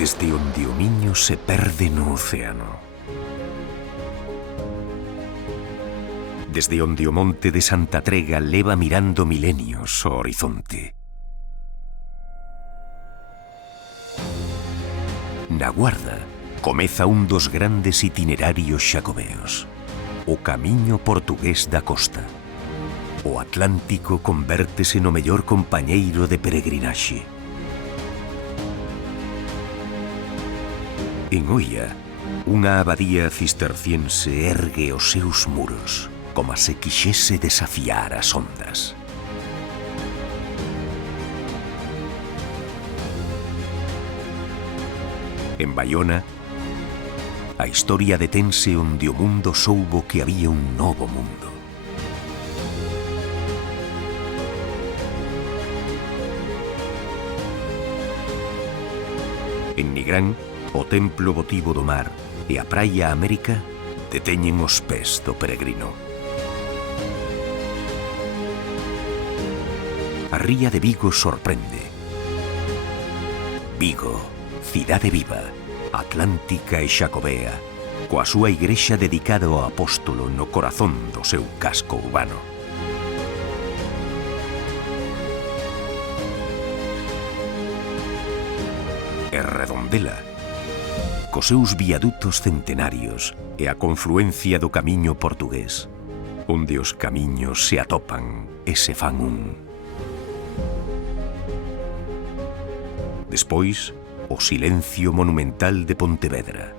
desde onde o Miño se perde no océano. Desde onde o monte de Santa Trega leva mirando milenios ao horizonte. Na Guarda comeza un dos grandes itinerarios xacobeos, o camiño portugués da costa. O Atlántico convértese no mellor compañeiro de peregrinaxe. En Oia, unha abadía cisterciense ergue os seus muros, como se quixese desafiar as ondas. En Baiona, a historia detense onde o mundo soubo que había un novo mundo. En Nigrán, o templo votivo do mar e a praia América deteñen os pés do peregrino. A ría de Vigo sorprende. Vigo, cidade viva, atlántica e xacobea, coa súa igrexa dedicada ao apóstolo no corazón do seu casco urbano. E Redondela, cos seus viadutos centenarios e a confluencia do camiño portugués, onde os camiños se atopan e se fan un. Despois, o silencio monumental de Pontevedra.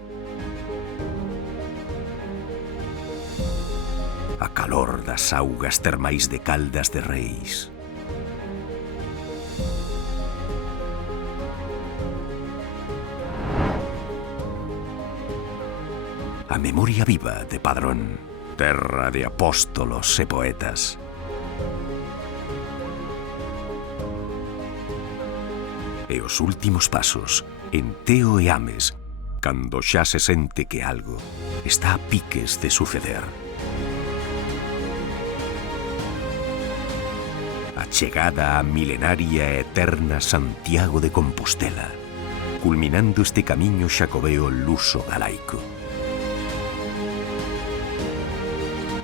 A calor das augas termais de Caldas de Reis. A memoria viva de Padrón, terra de apóstolos e poetas. E os últimos pasos en Teo e Ames, cando xa se sente que algo está a piques de suceder. A chegada á milenaria e eterna Santiago de Compostela, culminando este camiño xacobeo luso-galaico.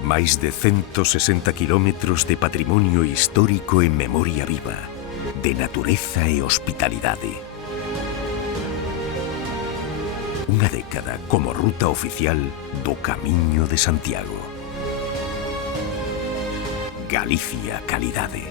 Máis de 160 kilómetros de patrimonio histórico en memoria viva, de natureza e hospitalidade. Unha década como ruta oficial do Camiño de Santiago. Galicia calidade.